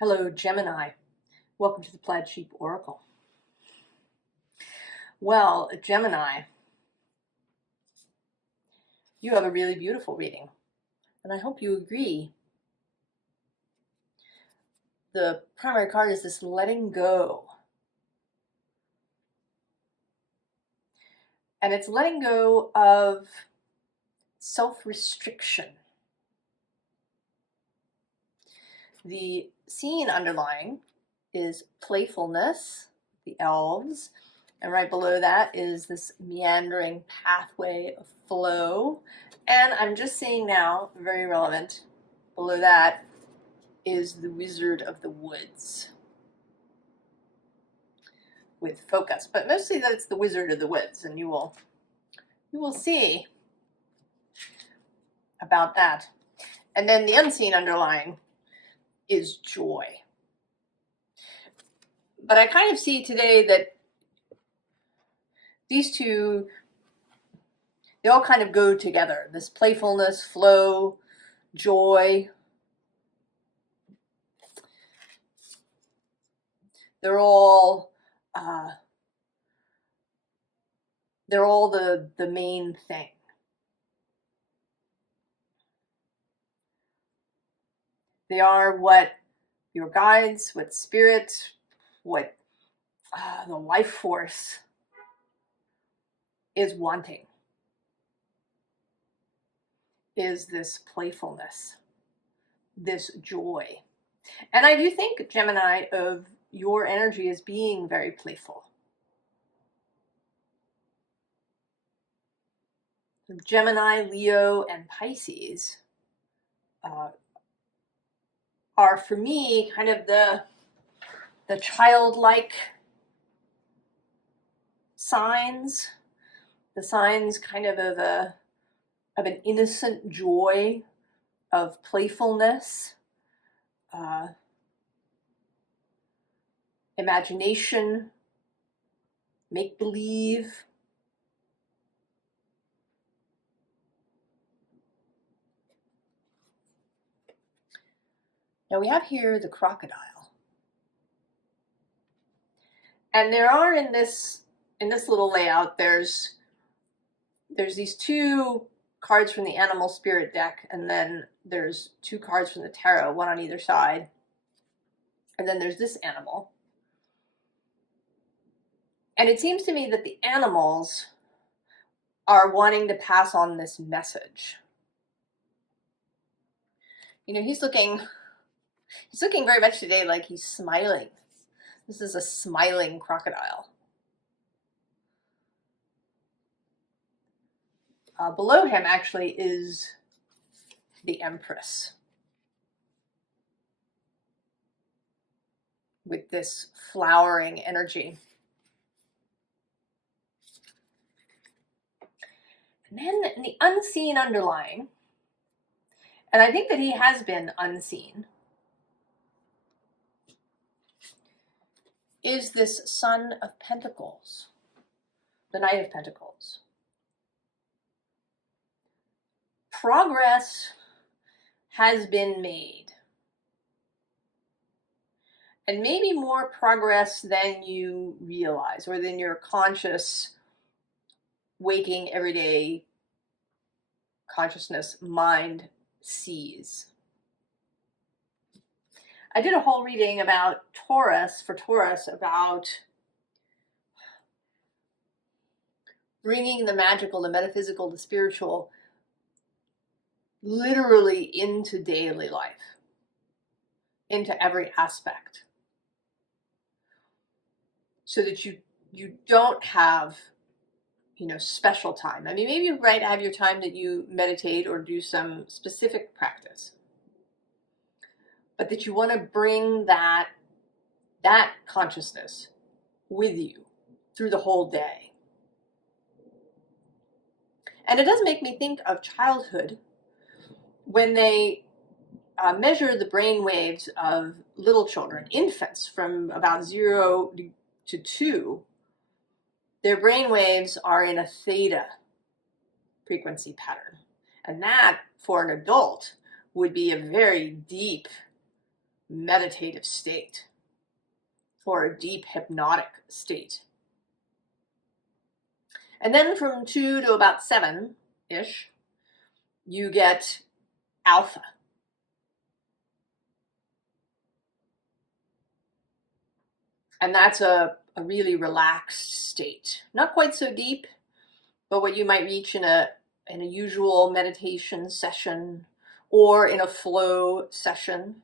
Hello, Gemini. Welcome to the Plaid Sheep Oracle. Well, Gemini, you have a really beautiful reading, and I hope you agree. The primary card is this letting go. And it's letting go of self-restriction. The scene underlying is playfulness, the elves, and right below that is this meandering pathway of flow. And I'm just seeing now, very relevant, below that is the Wizard of the Woods with focus, but mostly that it's the Wizard of the Woods, and you will see about that. And then the unseen underlying is joy. But I kind of see today that these two, they all kind of go together. This playfulness, flow, joy. They're all the main thing. They are what your guides, what spirit, what the life force is wanting, is this playfulness, this joy. And I do think, Gemini, of your energy as being very playful. Gemini, Leo, and Pisces are, for me, kind of the childlike signs, the signs kind of an innocent joy, of playfulness, imagination, make-believe. Now we have here the crocodile. And there are in this little layout, there's these two cards from the animal spirit deck, and then there's two cards from the tarot, one on either side. And then there's this animal. And it seems to me that the animals are wanting to pass on this message. You know, he's looking very much today like he's smiling. This is a smiling crocodile. Below him actually is the Empress with this flowering energy. And then in the unseen underlying, and I think that he has been unseen, is this Son of Pentacles, the Knight of Pentacles. Progress has been made. And maybe more progress than you realize, or than your conscious, waking, everyday consciousness mind sees. I did a whole reading about Taurus, about bringing the magical, the metaphysical, the spiritual literally into daily life, into every aspect, so that you don't have, special time. I mean, maybe you might have your time that you meditate or do some specific practice, but that you want to bring that consciousness with you through the whole day. And it does make me think of childhood, when they measure the brain waves of little children, infants from about 0 to 2, their brain waves are in a theta frequency pattern. And that, for an adult, would be a very deep meditative state or a deep hypnotic state. And then from 2 to about 7-ish, you get alpha. And that's a really relaxed state. Not quite so deep, but what you might reach in a usual meditation session or in a flow session.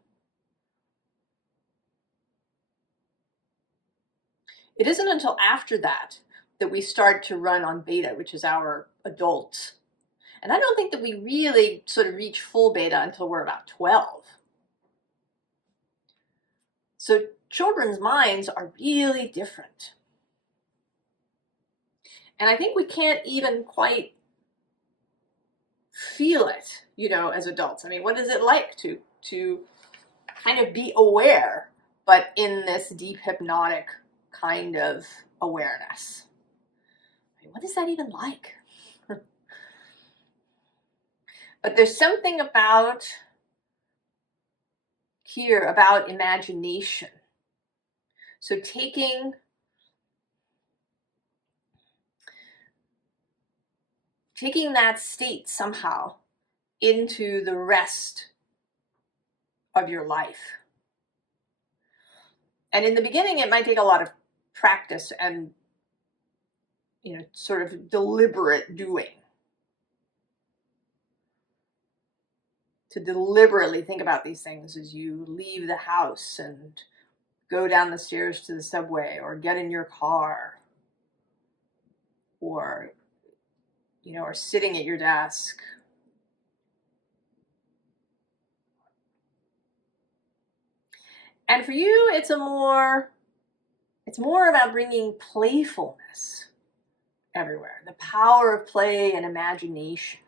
It isn't until after that that we start to run on beta, which is our adult. And I don't think that we really sort of reach full beta until we're about 12. So children's minds are really different. And I think we can't even quite feel it, you know, as adults. I mean, what is it like to kind of be aware, but in this deep hypnotic kind of awareness? I mean, what is that even like? But there's something about here about imagination. So taking that state somehow into the rest of your life. And in the beginning, it might take a lot of practice and, you know, sort of deliberate doing. To deliberately think about these things as you leave the house and go down the stairs to the subway or get in your car or, you know, or sitting at your desk. And for you, it's more about bringing playfulness everywhere, the power of play and imagination.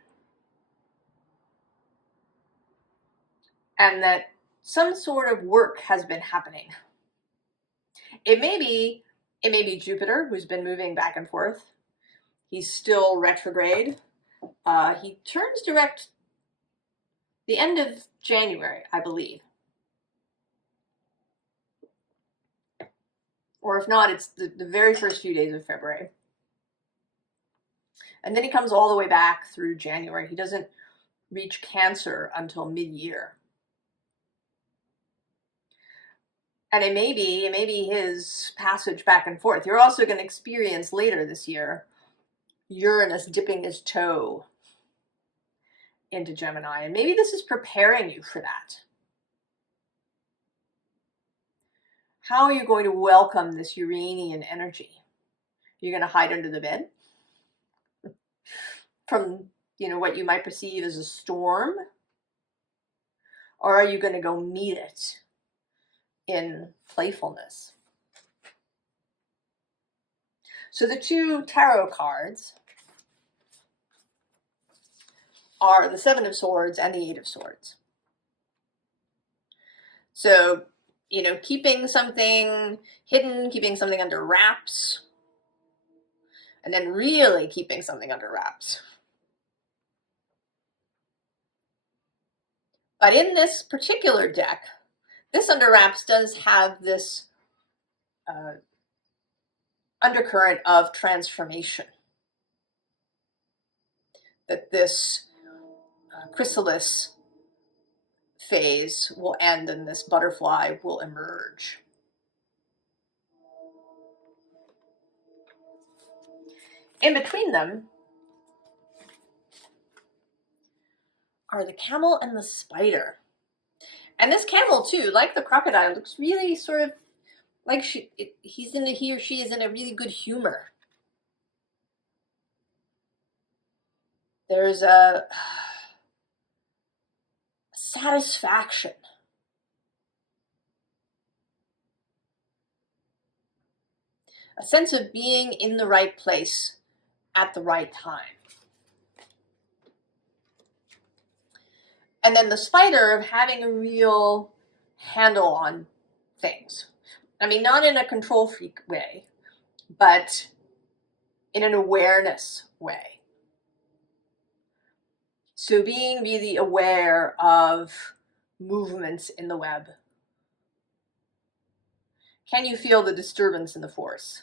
And that some sort of work has been happening. It may be Jupiter, who's been moving back and forth. He's still retrograde. He turns direct the end of January, I believe. Or if not, it's the very first few days of February. And then he comes all the way back through January. He doesn't reach Cancer until mid-year. And it may be his passage back and forth. You're also going to experience later this year Uranus dipping his toe into Gemini. And maybe this is preparing you for that. How are you going to welcome this Uranian energy? You're going to hide under the bed from, you know, what you might perceive as a storm? Or are you going to go meet it in playfulness? So the two tarot cards are the Seven of Swords and the Eight of Swords. So, you know, keeping something hidden, keeping something under wraps, and then really keeping something under wraps. But in this particular deck, this under wraps does have this undercurrent of transformation. That this chrysalis phase will end and this butterfly will emerge. In between them are the camel and the spider. And this camel too, like the crocodile, looks really sort of like he or she is in a really good humor. There's a satisfaction. A sense of being in the right place at the right time. And then the spider of having a real handle on things. I mean, not in a control freak way, but in an awareness way. So being really aware of movements in the web, Can you feel the disturbance in the force?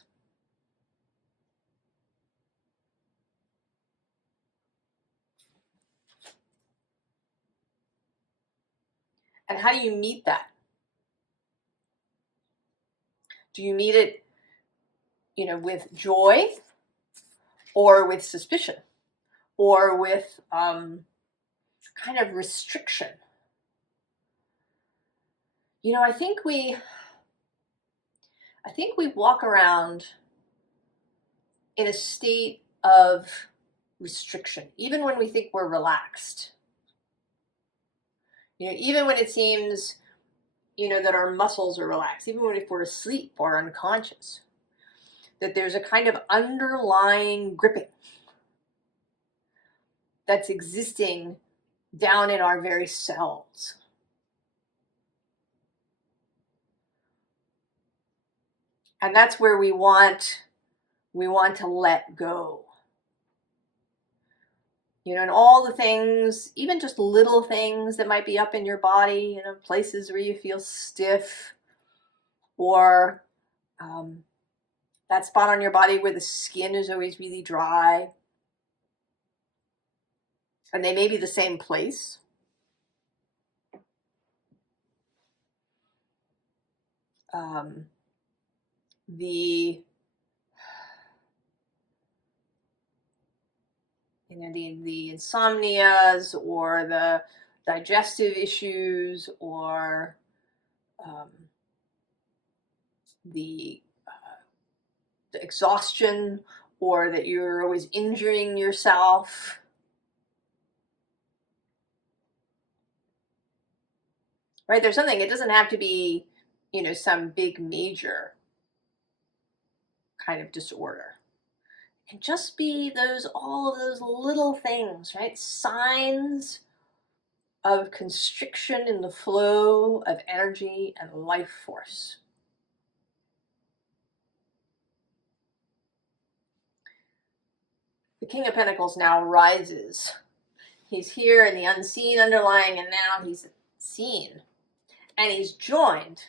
And how do you meet that? Do you meet it, with joy, or with suspicion, or with kind of restriction? I think we walk around in a state of restriction, even when we think we're relaxed. Even when it seems, that our muscles are relaxed, even if we're asleep or unconscious, that there's a kind of underlying gripping that's existing down in our very cells. And that's where we want to let go. And all the things, even just little things that might be up in your body, places where you feel stiff, or that spot on your body where the skin is always really dry. And they may be the same place. The insomnias, or the digestive issues, or the exhaustion, or that you're always injuring yourself. Right? There's something, it doesn't have to be, some big major kind of disorder. It can just be all of those little things, right? Signs of constriction in the flow of energy and life force. The King of Pentacles now rises. He's here in the unseen underlying, and now he's seen. And he's joined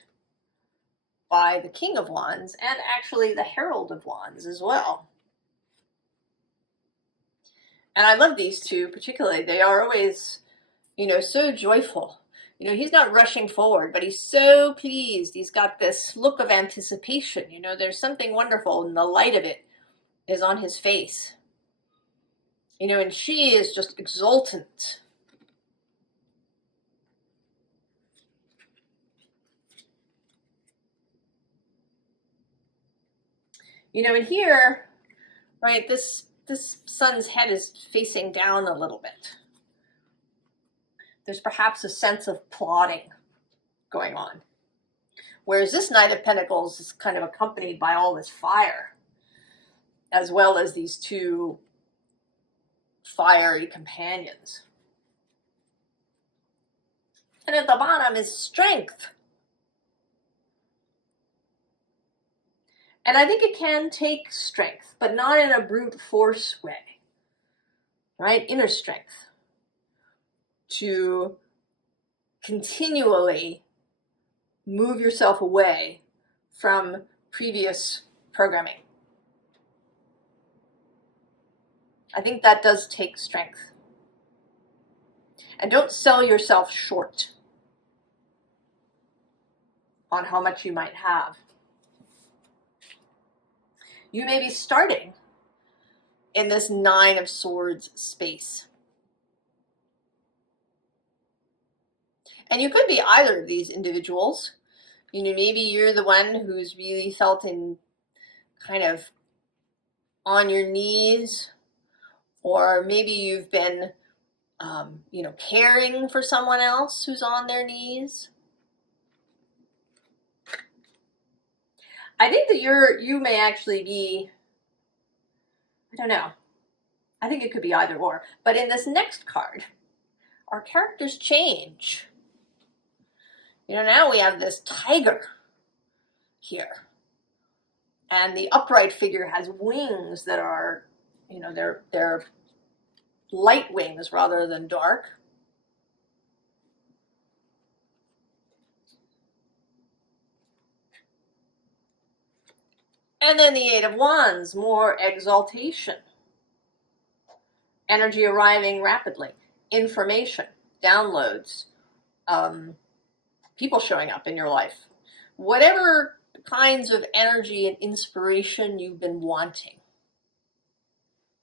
by the King of Wands, and actually the Herald of Wands as well. And I love these two particularly. They are always, so joyful. He's not rushing forward, but he's so pleased. He's got this look of anticipation. There's something wonderful, and the light of it is on his face. And she is just exultant. And here, right, this sun's head is facing down a little bit. There's perhaps a sense of plodding going on. Whereas this Knight of Pentacles is kind of accompanied by all this fire, as well as these two fiery companions. And at the bottom is strength. And I think it can take strength, but not in a brute force way, right? Inner strength to continually move yourself away from previous programming. I think that does take strength. And don't sell yourself short on how much you might have. You may be starting in this Nine of Swords space. And you could be either of these individuals. Maybe you're the one who's really felt in kind of on your knees, or maybe you've been, caring for someone else who's on their knees. I think that you may actually be, I don't know. I think it could be either or. But in this next card, our characters change. Now we have this tiger here. And the upright figure has wings that are, they're light wings rather than dark. And then the Eight of Wands, more exaltation. Energy arriving rapidly. Information, downloads, people showing up in your life. Whatever kinds of energy and inspiration you've been wanting,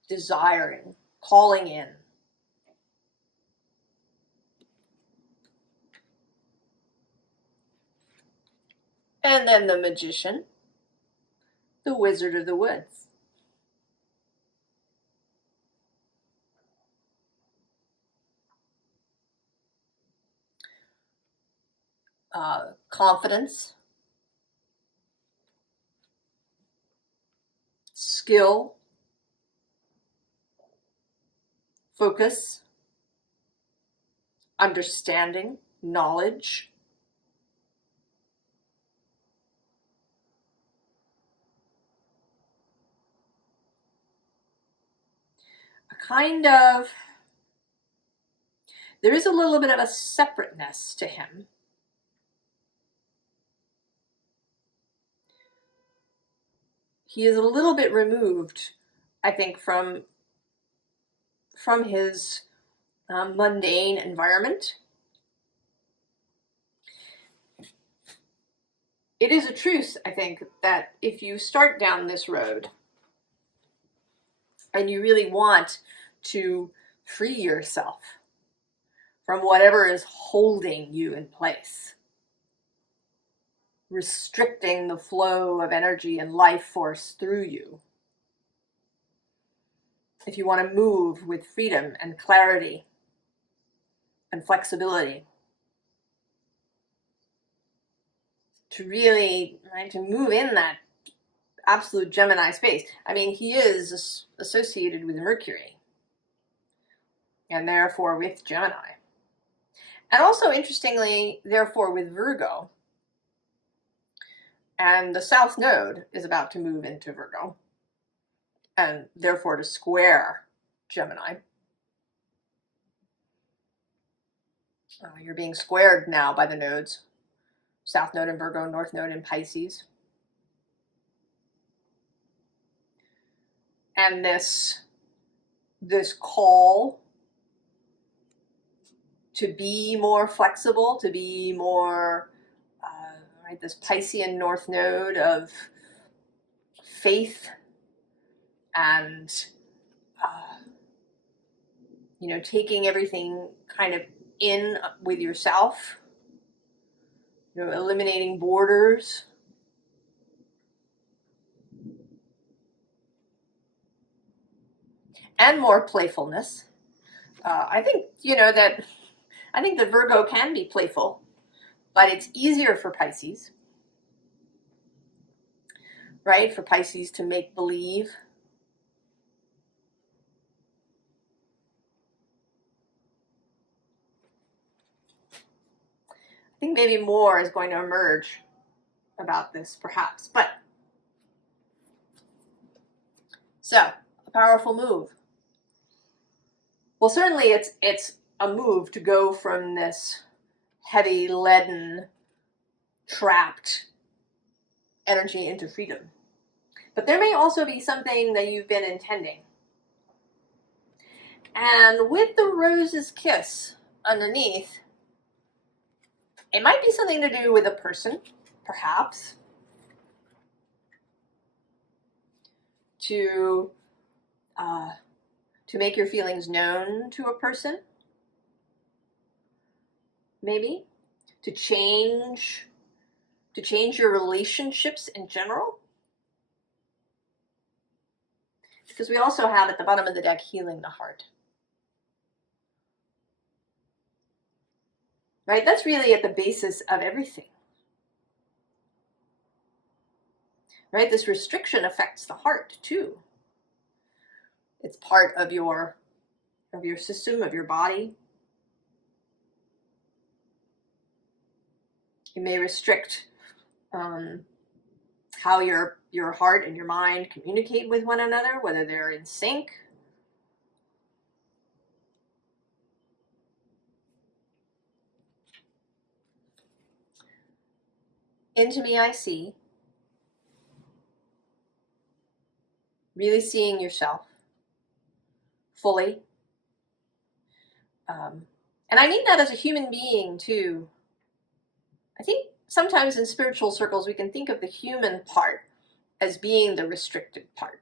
desiring, calling in. And then the Magician, the Wizard of the Woods. Confidence, skill, focus, understanding, knowledge. A kind of, there is a little bit of a separateness to him. He is a little bit removed, I think, from his mundane environment. It is a truth, I think, that if you start down this road and you really want to free yourself from whatever is holding you in place, restricting the flow of energy and life force through you, if you want to move with freedom and clarity and flexibility, to really, right, to move in that absolute Gemini space. I mean, he is associated with Mercury and therefore with Gemini. And also, interestingly, therefore with Virgo. And the South Node is about to move into Virgo and therefore to square Gemini. You're being squared now by the nodes. South Node in Virgo, North Node in Pisces. And this call to be more flexible, to be more, right, this Piscean North Node of faith and, taking everything kind of in with yourself, eliminating borders. And more playfulness. I think, I think that Virgo can be playful, but it's easier for Pisces, right? For Pisces to make believe. I think maybe more is going to emerge about this, perhaps. But, so, a powerful move. Well, certainly it's a move to go from this heavy, leaden, trapped energy into freedom. But there may also be something that you've been intending. And with the rose's kiss underneath, it might be something to do with a person, perhaps, to make your feelings known to a person, maybe, to change your relationships in general. Because we also have at the bottom of the deck healing the heart. Right? That's really at the basis of everything. Right? This restriction affects the heart too. It's part of your system, of your body. It may restrict how your heart and your mind communicate with one another, whether they're in sync. Into me I see. really seeing yourself fully. And I mean that as a human being too. I think sometimes in spiritual circles we can think of the human part as being the restricted part.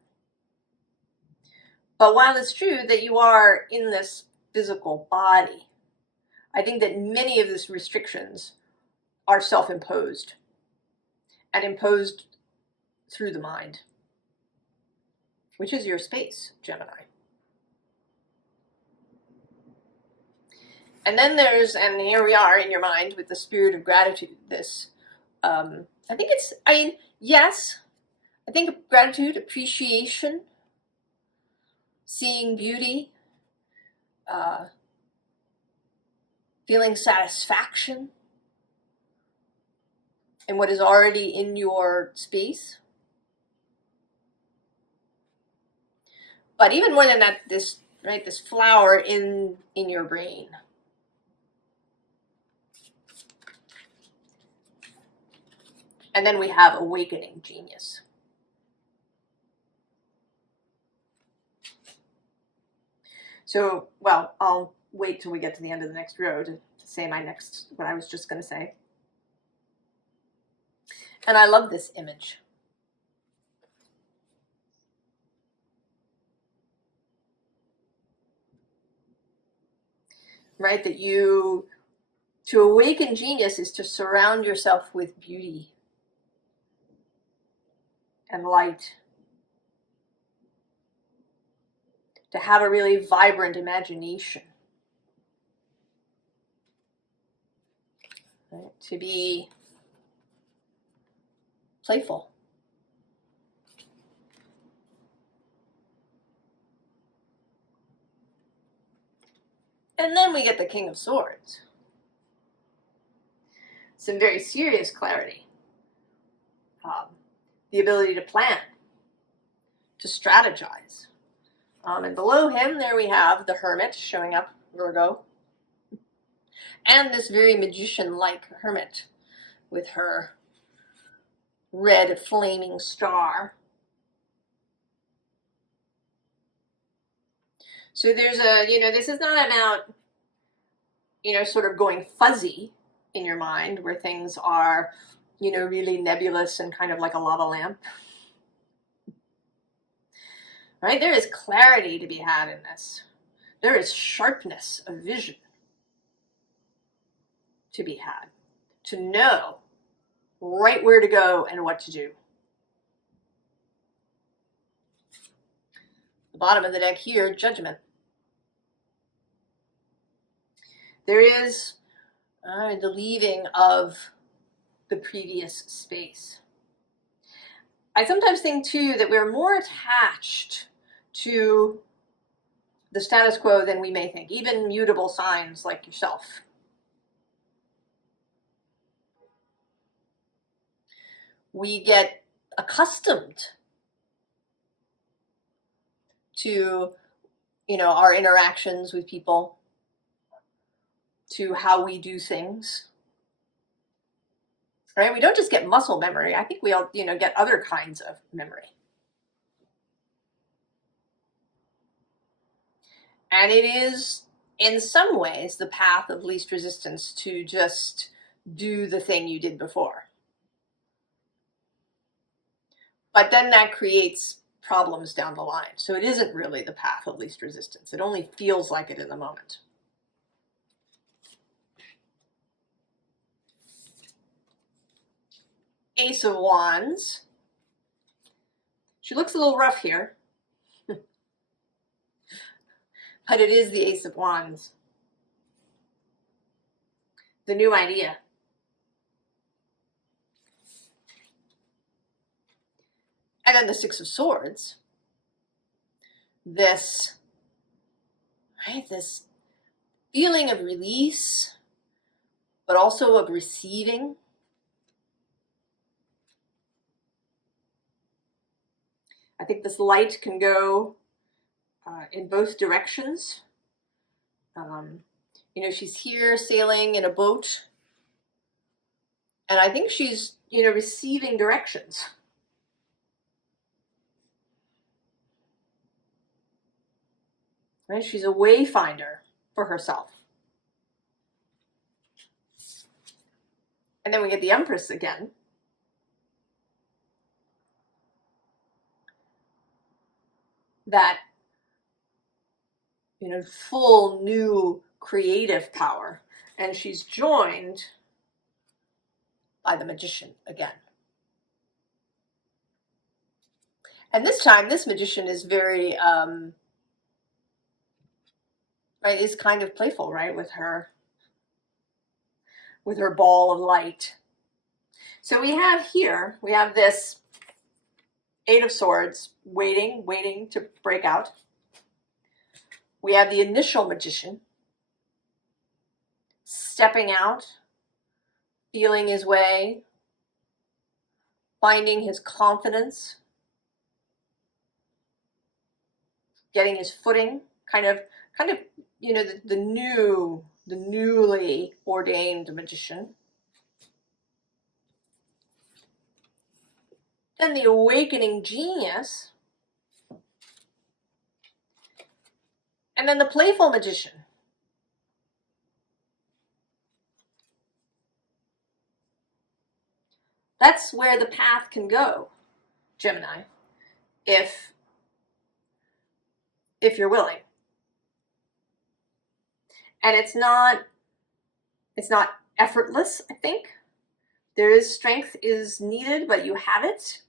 But while it's true that you are in this physical body, I think that many of these restrictions are self-imposed and imposed through the mind, which is your space, Gemini. And then there's, and here we are in your mind with the spirit of gratitude, this, I think it's, I mean, yes, I think gratitude, appreciation, seeing beauty, feeling satisfaction in what is already in your space. But even more than that, this, right, this flower in your brain. And then we have awakening genius. So, well, I'll wait till we get to the end of the next row to say my next, what I was just going to say. And I love this image. Right, that you, to awaken genius is to surround yourself with beauty and light. To have a really vibrant imagination. Right? To be playful. And then we get the King of Swords. Some very serious clarity. The ability to plan, to strategize. And below him, there we have the Hermit showing up, Virgo. And this very magician-like Hermit with her red flaming star. So there's a, this is not about, sort of going fuzzy in your mind where things are, really nebulous and kind of like a lava lamp. Right? There is clarity to be had in this. There is sharpness of vision to be had. To know right where to go and what to do. The bottom of the deck here, Judgment. There is the leaving of the previous space. I sometimes think too that we're more attached to the status quo than we may think, even mutable signs like yourself. We get accustomed to, our interactions with people, to how we do things. Right? We don't just get muscle memory. I think we all, get other kinds of memory. And it is, in some ways, the path of least resistance to just do the thing you did before. But then that creates problems down the line. So it isn't really the path of least resistance. It only feels like it in the moment. Ace of Wands. She looks a little rough here. But it is the Ace of Wands. The new idea. And then the Six of Swords. This feeling of release, but also of receiving. I think this light can go in both directions. She's here sailing in a boat. And I think she's, receiving directions. right? She's a wayfinder for herself. And then we get the Empress again. That, you know, full new creative power. And she's joined by the Magician again. And this time, this Magician is very, right, is kind of playful, right, with her ball of light. So we have here, we have this Eight of Swords waiting to break out. We have the initial Magician stepping out, feeling his way, finding his confidence, getting his footing, kind of, you know, the newly ordained Magician. Then the awakening genius. And then the playful Magician. That's where the path can go, Gemini, if you're willing. And it's not effortless, I think. There is strength is needed, but you have it.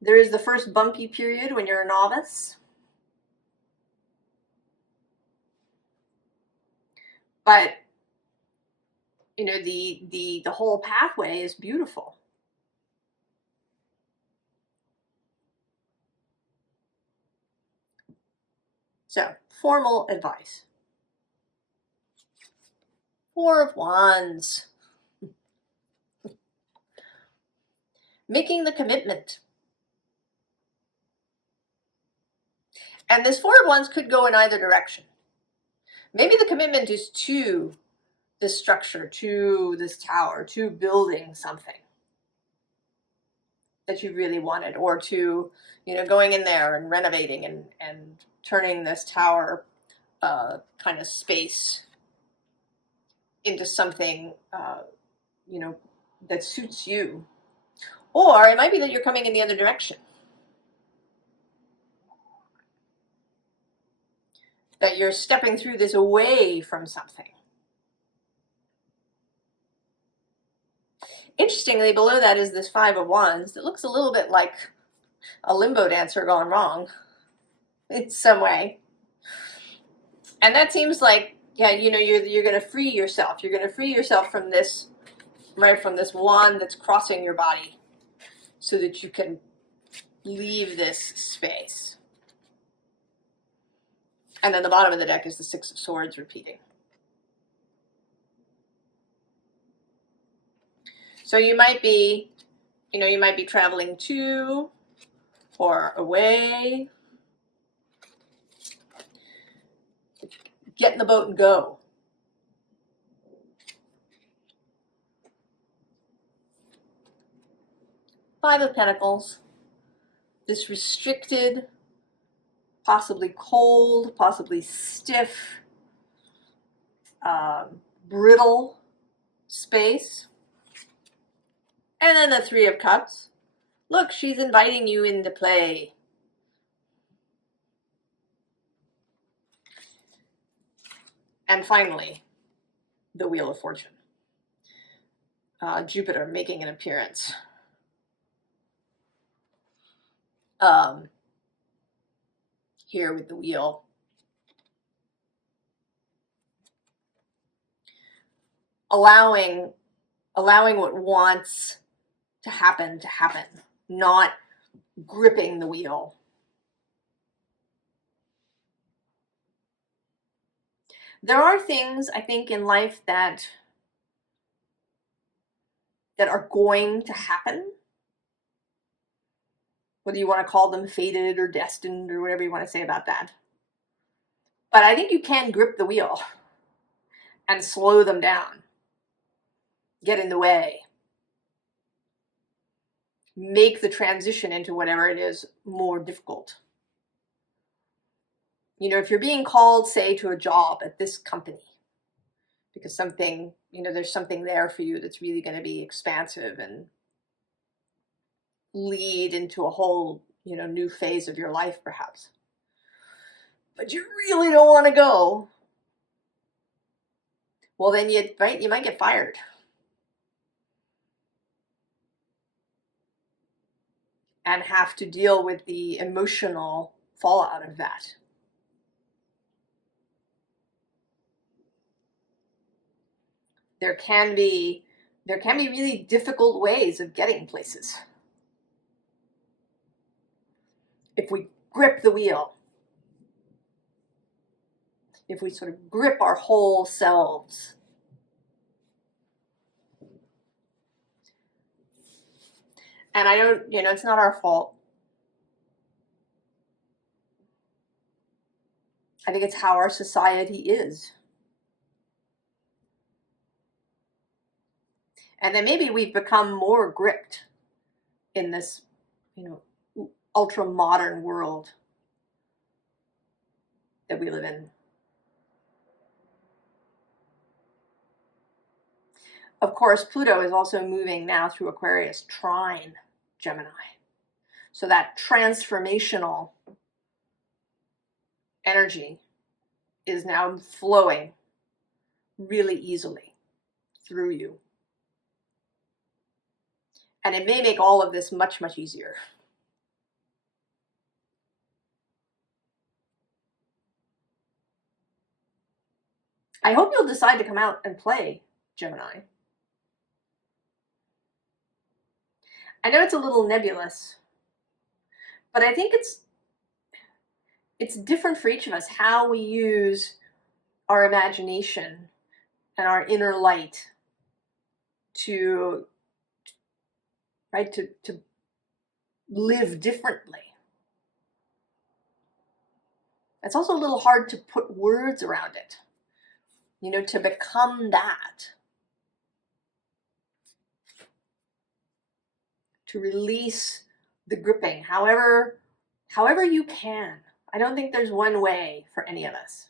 There is the first bumpy period when you're a novice. But, you know, the whole pathway is beautiful. So, formal advice. Four of Wands. Making the commitment. And this Four of Wands could go in either direction. Maybe the commitment is to this structure, to this tower, to building something that you really wanted, or to, you know, going in there and renovating and turning this tower kind of space into something, you know, that suits you. Or it might be that you're coming in the other direction. That you're stepping through this away from something. Interestingly, below that is this Five of Wands that looks a little bit like a limbo dancer gone wrong in some way. And that seems like, yeah, you know, you're going to free yourself. You're going to free yourself from this, right, from this wand that's crossing your body so that you can leave this space. And then the bottom of the deck is the Six of Swords repeating. So you might be, you know, you might be traveling to or away. Get in the boat and go. Five of Pentacles. This restricted, possibly cold, possibly stiff, brittle space. And then the Three of Cups. Look, she's inviting you into play. And finally, the Wheel of Fortune. Jupiter making an appearance. Here with the wheel. Allowing what wants to happen, not gripping the wheel. There are things, I think, in life that are going to happen. Whether you want to call them fated or destined or whatever you want to say about that. But I think you can grip the wheel and slow them down. Get in the way. make the transition into whatever it is more difficult. You know, if you're being called, say, to a job at this company, because something, you know, there's something there for you that's really going to be expansive and lead into a whole, you know, new phase of your life, perhaps. But you really don't want to go. Well, then you might get fired. And have to deal with the emotional fallout of that. There can be really difficult ways of getting places. If we grip the wheel, if we sort of grip our whole selves. And I don't, you know, it's not our fault. I think it's how our society is. And then maybe we've become more gripped in this, you know, ultra modern world that we live in. Of course, Pluto is also moving now through Aquarius, trine Gemini. So that transformational energy is now flowing really easily through you. And it may make all of this much, much easier. I hope you'll decide to come out and play, Gemini. I know it's a little nebulous, but I think it's different for each of us how we use our imagination and our inner light to live differently. It's also a little hard to put words around it, you know, to become that. To release the gripping, however you can. I don't think there's one way for any of us.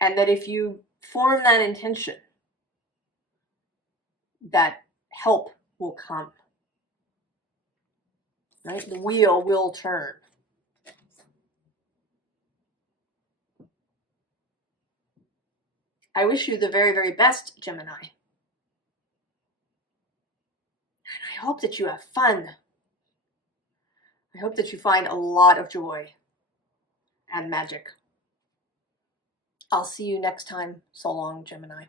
And that if you form that intention, that help will come. Right? The wheel will turn. I wish you the very, very best, Gemini. And I hope that you have fun. I hope that you find a lot of joy and magic. I'll see you next time. So long, Gemini.